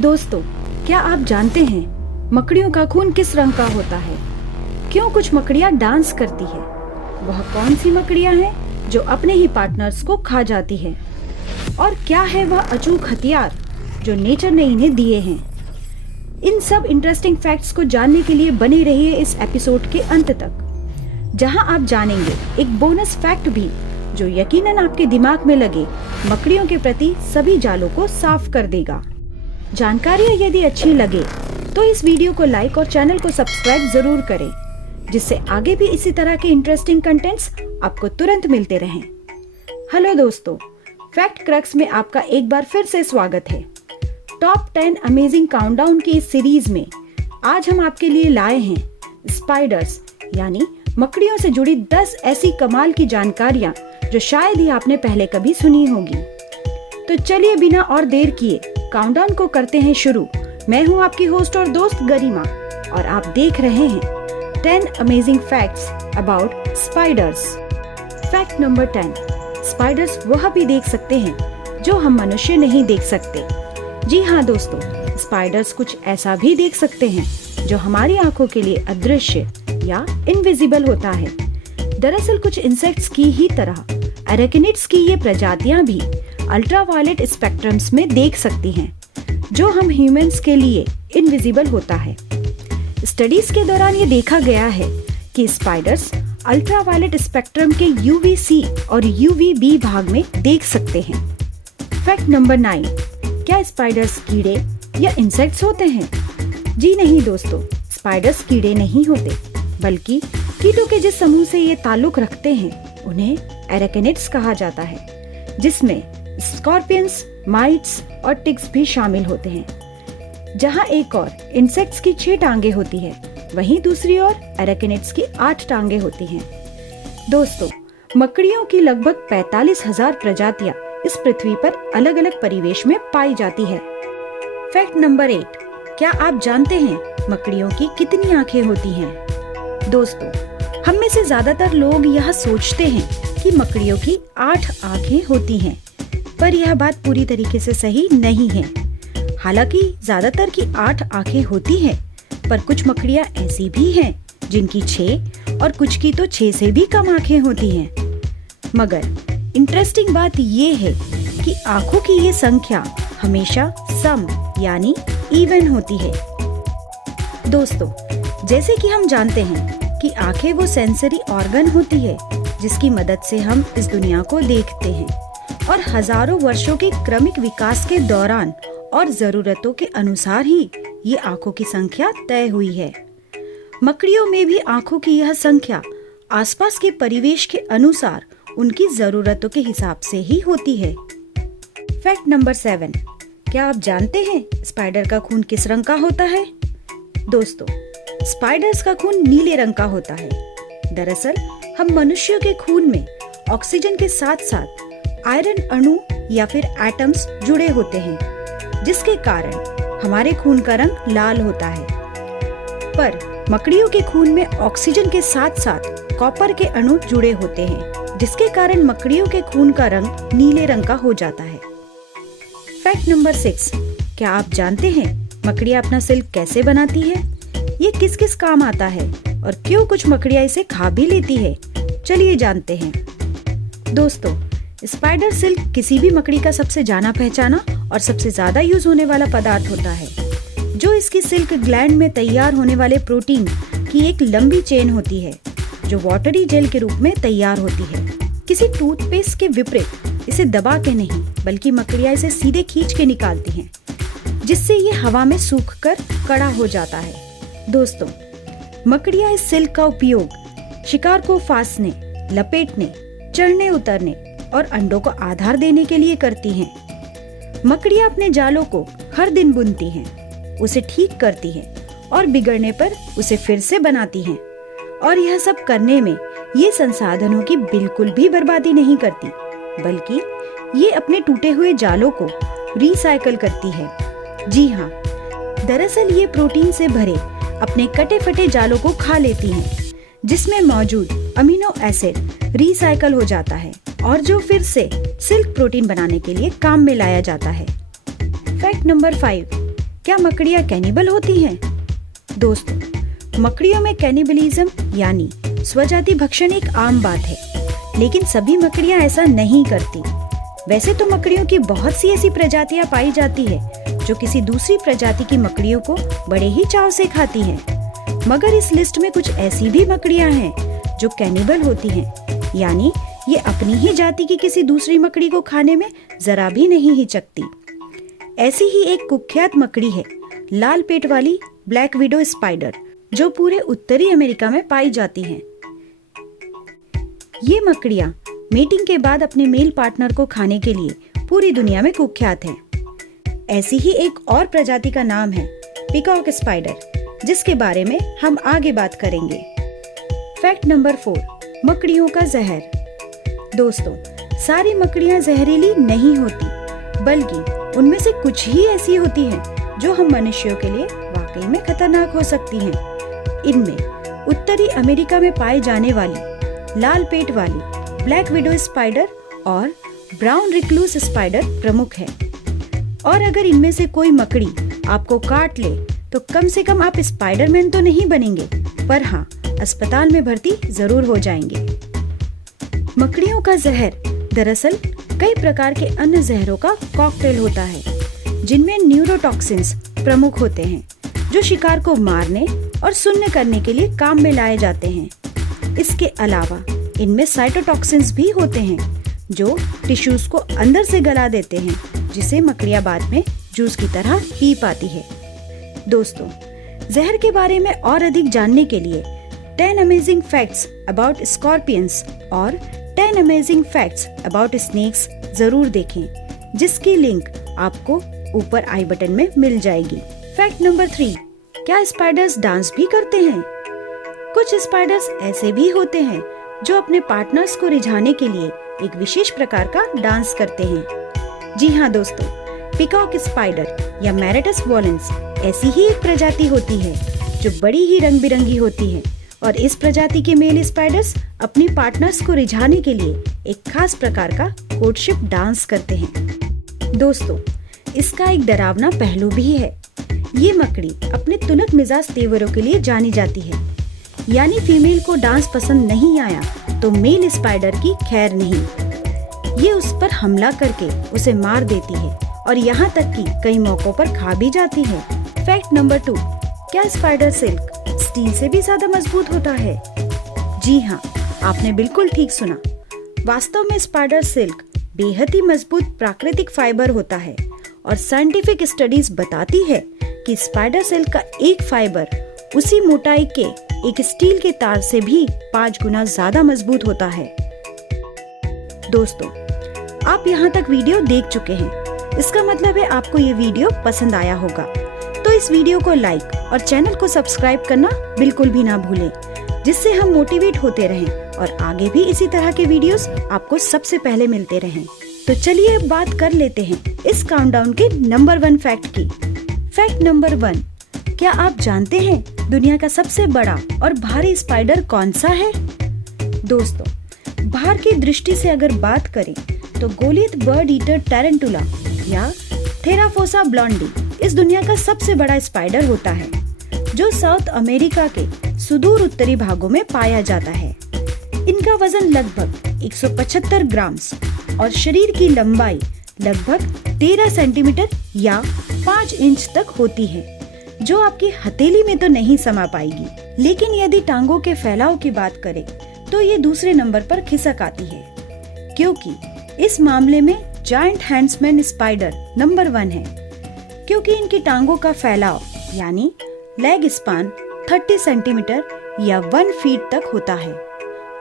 दोस्तों, क्या आप जानते हैं मकड़ियों का खून किस रंग का होता है? क्यों कुछ मकड़ियां डांस करती है? वह कौन सी मकड़ियां हैं जो अपने ही पार्टनर्स को खा जाती है? और क्या है वह अचूक हथियार जो नेचर ने इन्हें दिए हैं? इन सब इंटरेस्टिंग फैक्ट्स को जानने के लिए बने रहिए इस एपिसोड के अंत तक, जहां आप जानेंगे एक बोनस फैक्ट भी जो यकीनन आपके दिमाग में लगे मकड़ियों के प्रति सभी जालों को साफ कर देगा। जानकारी यदि अच्छी लगे तो इस वीडियो को लाइक और चैनल को सब्सक्राइब जरूर करें, जिससे आगे भी इसी तरह के इंटरेस्टिंग कंटेंट्स आपको तुरंत मिलते रहें। हेलो दोस्तों, फैक्ट क्रक्स में आपका एक बार फिर से स्वागत है। टॉप 10 अमेजिंग काउंटडाउन की इस सीरीज में आज हम आपके लिए लाए हैं स्पाइडर्स यानी मकड़ियों से जुड़ी 10 ऐसी कमाल की जानकारियां जो शायद ही आपने पहले कभी सुनी होगी। तो चलिए बिना और देर किए काउंटडाउन को करते हैं शुरू। मैं हूं आपकी होस्ट और दोस्त गरिमा और आप देख रहे हैं 10 amazing facts about spiders. Fact number 10, spiders वह भी देख सकते हैं जो हम मनुष्य नहीं देख सकते। जी हाँ दोस्तों, स्पाइडर्स कुछ ऐसा भी देख सकते हैं जो हमारी आंखों के लिए अदृश्य या इनविजिबल होता है। दरअसल कुछ इंसेक्ट्स की ही तरह एराकिनिड्स की ये प्रजातियां भी अल्ट्रावायलेट स्पेक्ट्रम्स में देख सकती हैं, जो हम ह्यूमंस के लिए इनविजिबल होता है। स्टडीज के दौरान ये देखा गया है कि स्पाइडर्स अल्ट्रावायलेट स्पेक्ट्रम के UVC और UVB भाग में देख सकते हैं। फैक्ट नंबर 9, क्या स्पाइडर्स कीड़े या इंसेक्ट्स होते हैं? जी नहीं दोस्तों, स्पाइडर्स कीड़े नहीं होते, बल्कि कीटों के जिस समूह से ये ताल्लुक रखते हैं उन्हें एराकिनिड्स कहा जाता है, जिसमें स्कॉर्पियंस, माइट्स और टिक्स भी शामिल होते हैं। जहां एक और इंसेक्ट्स की 6 टांगे होती है, वहीं दूसरी ओर एराकिनिड्स की 8 टांगे होती हैं। दोस्तों, मकड़ियों की लगभग 45,000 प्रजातियां इस पृथ्वी पर अलग अलग परिवेश में पाई जाती है। फैक्ट नंबर 8, क्या आप जानते हैं मकड़ियों की कितनी आंखें होती हैं? दोस्तों, हम में से ज्यादातर लोग यह सोचते हैं कि मकड़ियों की 8 आंखें होती हैं, पर यह बात पूरी तरीके से सही नहीं है। हालांकि ज्यादातर की 8 आंखें होती हैं, पर कुछ मकड़ियां ऐसी भी हैं जिनकी 6 और कुछ की तो 6 से भी कम आंखें होती हैं। मगर इंटरेस्टिंग बात ये है कि आंखों की ये संख्या हमेशा सम यानी इवन होती है। दोस्तों, जैसे कि हम जानते हैं कि आंखें वो सेंसरी ऑर्गन होती है जिसकी मदद से हम इस दुनिया को देखते हैं, और हजारों वर्षों के क्रमिक विकास के दौरान और जरूरतों के अनुसार ही ये आंखों की संख्या तय हुई है। मकड़ियों में भी आंखों की यह संख्या आसपास के परिवेश के अनुसार उनकी जरूरतों के हिसाब से ही होती है। फैक्ट नंबर 7, क्या आप जानते हैं स्पाइडर का खून किस रंग का होता है? दोस्तों, स्पाइडर्स का खून नीले रंग का होता है। दरअसल हम मनुष्यों के खून में ऑक्सीजन के साथ साथ आयरन अणु या फिर एटम्स जुड़े होते हैं, जिसके कारण हमारे खून का रंग लाल होता है। पर मकड़ियों के खून में ऑक्सीजन के साथ साथ कॉपर के अणु जुड़े होते हैं, जिसके कारण मकड़ियों के खून का रंग नीले रंग का हो जाता है। फैक्ट नंबर 6, क्या आप जानते हैं मकड़ियां अपना सिल्क कैसे बनाती है? ये किस किस काम आता है और क्यों कुछ मकड़ियां इसे खा भी लेती है? चलिए जानते हैं। दोस्तों, स्पाइडर सिल्क किसी भी मकड़ी का सबसे जाना पहचाना और सबसे ज्यादा यूज होने वाला पदार्थ होता है, जो इसकी सिल्क ग्लैंड में तैयार होने वाले प्रोटीन की एक लंबी चेन होती है, जो वाटरी जेल के रूप में तैयार होती है। किसी टूथपेस्ट के विपरीत इसे दबा के नहीं, बल्कि मकड़ियां इसे सीधे खींच के निकालती हैं, जिससे ये हवा में सूखकर कड़ा हो जाता है। दोस्तों, मकड़ियां इस सिल्क का उपयोग शिकार को फांसने, लपेटने, चढ़ने उतरने और अंडों को आधार देने के लिए करती हैं। मकड़ियां अपने जालों को हर दिन बुनती हैं, उसे ठीक करती हैं और बिगड़ने पर उसे फिर से बनाती हैं। और यह सब करने में ये संसाधनों की बिल्कुल भी बर्बादी नहीं करती, बल्कि ये अपने टूटे हुए जालों को रिसाइकल करती है। जी हाँ, दरअसल ये प्रोटीन से भरे अपने कटे फटे जालों को खा लेती हैं, जिसमें मौजूद अमीनो एसिड रिसाइकल हो जाता है और जो फिर से सिल्क प्रोटीन बनाने के लिए काम में लाया जाता है। फैक्ट नंबर 5, क्या मकड़ियाँ कैनिबल होती हैं? दोस्तों, मकड़ियों में कैनिबलिज्म यानी स्वजाति भक्षण एक आम बात है, लेकिन सभी मकड़ियाँ ऐसा नहीं करती। वैसे तो मकड़ियों की बहुत सी ऐसी प्रजातियां पाई जाती है जो किसी दूसरी प्रजाति की मकड़ियों को बड़े ही चाव से खाती हैं, मगर इस लिस्ट में कुछ ऐसी भी मकड़ियां हैं जो कैनिबल होती हैं, यानी ये अपनी ही जाति की किसी दूसरी मकड़ी को खाने में जरा भी नहीं हिचकती। ऐसी ही एक कुख्यात मकड़ी है लाल पेट वाली ब्लैक विडो स्पाइडर, जो पूरे उत्तरी अमेरिका में पाई जाती हैं। ये मकड़ियां मीटिंग के बाद अपने मेल पार्टनर को खाने के लिए पूरी दुनिया में कुख्यात हैं। ऐसी ही एक और प्रजाति का नाम है पीकॉक स्पाइडर, जिसके बारे में हम आगे बात करेंगे। फैक्ट नंबर 4, मकड़ियों का जहर। दोस्तों, सारी मकड़ियां जहरीली नहीं होती, बल्कि उनमें से कुछ ही ऐसी होती हैं जो हम मनुष्यों के लिए वाकई में खतरनाक हो सकती हैं। इनमें उत्तरी अमेरिका में पाए जाने वाली लाल पेट वाली ब्लैक विडो स्पाइडर और ब्राउन रिक्लूस स्पाइडर प्रमुख है। और अगर इनमें से कोई मकड़ी आपको काट ले तो कम से कम आप स्पाइडरमैन तो नहीं बनेंगे, पर हाँ, अस्पताल में भर्ती जरूर हो जाएंगे। मकड़ियों का जहर दरअसल कई प्रकार के अन्य जहरों का कॉकटेल होता है, जिनमें न्यूरोटॉक्सिन्स प्रमुख होते हैं, जो शिकार को मारने और शून्य करने के लिए काम में लाए जाते हैं। इसके अलावा इनमें साइटोटॉक्सिन्स भी होते हैं, जो टिश्यूज को अंदर से गला देते हैं, जिसे मकड़ियां बाद में जूस की तरह पी पाती है। दोस्तों, जहर के बारे में और अधिक जानने के लिए 10 अमेजिंग फैक्ट्स अबाउट स्कॉर्पियंस और 10 अमेजिंग फैक्ट्स अबाउट स्नेक्स जरूर देखें, जिसकी लिंक आपको ऊपर आई बटन में मिल जाएगी। फैक्ट नंबर 3, क्या स्पाइडर्स डांस भी करते हैं? कुछ स्पाइडर्स ऐसे भी होते हैं जो अपने पार्टनर्स को रिझाने के लिए एक विशेष प्रकार का डांस करते हैं। जी हाँ दोस्तों, पीकॉक स्पाइडर या मैरेटस वॉलेंस ऐसी ही एक प्रजाति होती है जो बड़ी ही रंग बिरंगी होती है, और इस प्रजाति के मेल स्पाइडर्स अपनी पार्टनर्स को रिझाने के लिए एक खास प्रकार का कोर्टशिप डांस करते हैं। दोस्तों, इसका एक डरावना पहलू भी है। ये मकड़ी अपने तुनक मिजाज तेवरों के लिए जानी जाती है, यानी फीमेल को डांस पसंद नहीं आया तो मेल स्पाइडर की खैर नहीं। ये उस पर हमला करके उसे मार देती है और यहाँ तक कि कई मौकों पर खा भी जाती है। फैक्ट नंबर 2, क्या स्पाइडर सिल्क स्टील से भी ज्यादा मजबूत होता है? जी हाँ, आपने बिल्कुल ठीक सुना। वास्तव में स्पाइडर सिल्क बेहद ही मजबूत प्राकृतिक फाइबर होता है, और साइंटिफिक स्टडीज बताती है कि स्पाइडर सिल्क का एक फाइबर उसी मोटाई के एक स्टील के तार से भी 5 गुना ज्यादा मजबूत होता है। दोस्तों, आप यहाँ तक वीडियो देख चुके हैं, इसका मतलब है आपको ये वीडियो पसंद आया होगा। तो इस वीडियो को लाइक और चैनल को सब्सक्राइब करना बिल्कुल भी ना भूलें, जिससे हम मोटिवेट होते रहें और आगे भी इसी तरह के वीडियोस आपको सबसे पहले मिलते रहें। तो चलिए अब बात कर लेते हैं इस काउंटडाउन के नंबर 1 फैक्ट की। फैक्ट नंबर 1, क्या आप जानते हैं दुनिया का सबसे बड़ा और भारी स्पाइडर कौन सा है? दोस्तों, भार की दृष्टि से अगर बात करें तो गोलियत बर्ड ईटर टैरेंटुला या थेराफोसा ब्लॉन्डी इस दुनिया का सबसे बड़ा स्पाइडर होता है, जो साउथ अमेरिका के सुदूर उत्तरी भागों में पाया जाता है। इनका वजन लगभग 175 ग्राम्स और शरीर की लंबाई लगभग 13 सेंटीमीटर या 5 इंच तक होती है, जो आपकी हथेली में तो नहीं समा पाएगी। लेकिन यदि टांगों के फैलाव की बात करें तो ये दूसरे नंबर पर खिसक आती है, क्योंकि इस मामले में जायंट हैंड्समैन स्पाइडर नंबर 1 है, क्योंकि इनकी टांगों का फैलाव यानी लेग स्पान 30 सेंटीमीटर या 1 फीट तक होता है,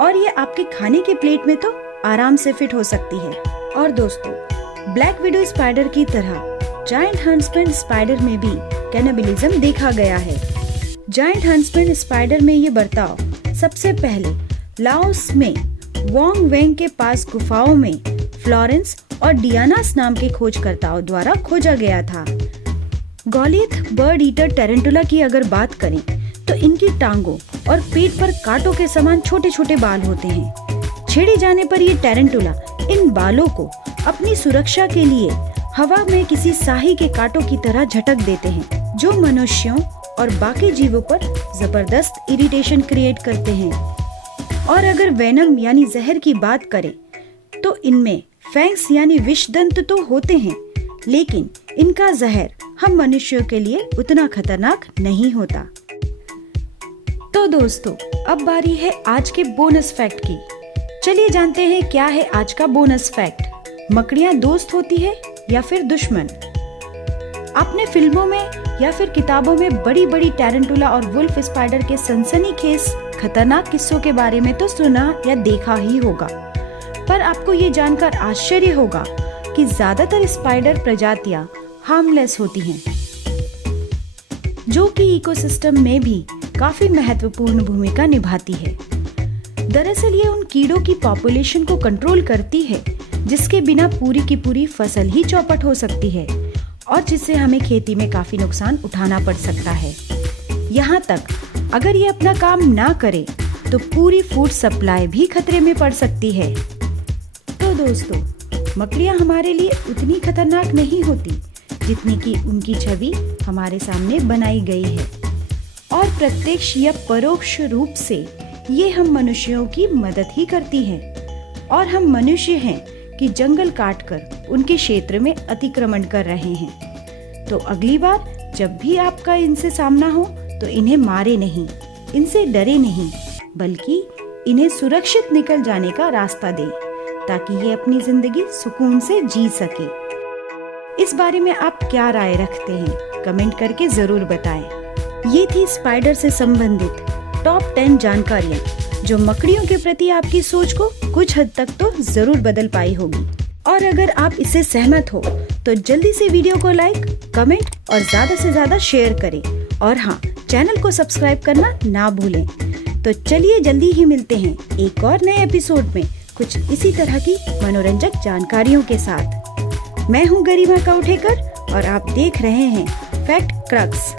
और ये आपके खाने के प्लेट में तो आराम से फिट हो सकती है। और दोस्तों, ब्लैक विडो स्पाइडर की तरह जायंट हंट्समैन स्पाइडर में भी कैनिबलिज्म देखा गया है। जायंट हंट्समैन स्पाइडर में ये बर्ताव सबसे पहले लाओस में वोंग वेंग के पास गुफाओं में फ्लोरेंस और डियानास नाम के खोजकर्ताओं द्वारा खोजा गया था। गोलियत बर्ड ईटर टैरेंटुला की अगर बात करें तो इनकी टांगों और पेट पर कांटों के समान छोटे छोटे बाल होते हैं। छेड़े जाने पर ये टैरेंटुला इन बालों को अपनी सुरक्षा के लिए हवा में किसी साही के कांटों की तरह झटक देते हैं, जो मनुष्यों और बाकी जीवों पर जबरदस्त इरिटेशन क्रिएट करते हैं। और अगर वेनम यानी जहर की बात करें तो इनमें फैंग्स यानी विषदंत तो होते हैं, लेकिन इनका जहर हम मनुष्यों के लिए उतना खतरनाक नहीं होता। तो दोस्तों, अब बारी है आज के बोनस फैक्ट की। चलिए जानते हैं क्या है आज का बोनस फैक्ट। मकड़ियां दोस्त होती है या फिर दुश्मन? आपने फिल्मों में या फिर किताबों में बड़ी बड़ी टैरेंटुला और वुल्फ स्पाइडर के सनसनीखेज खतरनाक किस्सों के बारे में तो सुना या देखा ही होगा, पर आपको ये जानकर आश्चर्य होगा कि ज्यादातर स्पाइडर प्रजातियां हार्मलेस होती हैं, जो कि इकोसिस्टम में भी काफी महत्वपूर्ण भूमिका निभाती है। दरअसल ये उन कीड़ों की पॉपुलेशन को कंट्रोल करती है जिसके बिना पूरी की पूरी फसल ही चौपट हो सकती है और जिससे हमें खेती में काफी नुकसान उठाना पड़ सकता है। यहाँ तक अगर ये अपना काम ना करे तो पूरी फूड सप्लाई भी खतरे में पड़ सकती है। तो दोस्तों, मकड़ियाँ हमारे लिए उतनी खतरनाक नहीं होती जितनी कि उनकी छवि हमारे सामने बनाई गई है, और प्रत्यक्ष या परोक्ष रूप से ये हम मनुष्यों की मदद ही करती हैं। और हम मनुष्य हैं कि जंगल काटकर उनके क्षेत्र में अतिक्रमण कर रहे हैं। तो अगली बार जब भी आपका इनसे सामना हो तो इन्हें मारे नहीं, इनसे डरे नहीं, बल्कि इन्हें सुरक्षित निकल जाने का रास्ता दें ताकि ये अपनी जिंदगी सुकून से जी सके। इस बारे में आप क्या राय रखते हैं? कमेंट करके जरूर बताएं। ये थी स्पाइडर से संबंधित टॉप 10 जानकारियाँ जो मकड़ियों के प्रति आपकी सोच को कुछ हद तक तो जरूर बदल पाई होगी। और अगर आप इससे सहमत हो तो जल्दी से वीडियो को लाइक, कमेंट और ज्यादा से ज्यादा शेयर करें। और हाँ, चैनल को सब्सक्राइब करना ना भूलें। तो चलिए जल्दी ही मिलते हैं एक और नए एपिसोड में कुछ इसी तरह की मनोरंजक जानकारियों के साथ। मैं हूँ गरिमा कौठेकर और आप देख रहे हैं फैक्ट क्रक्स।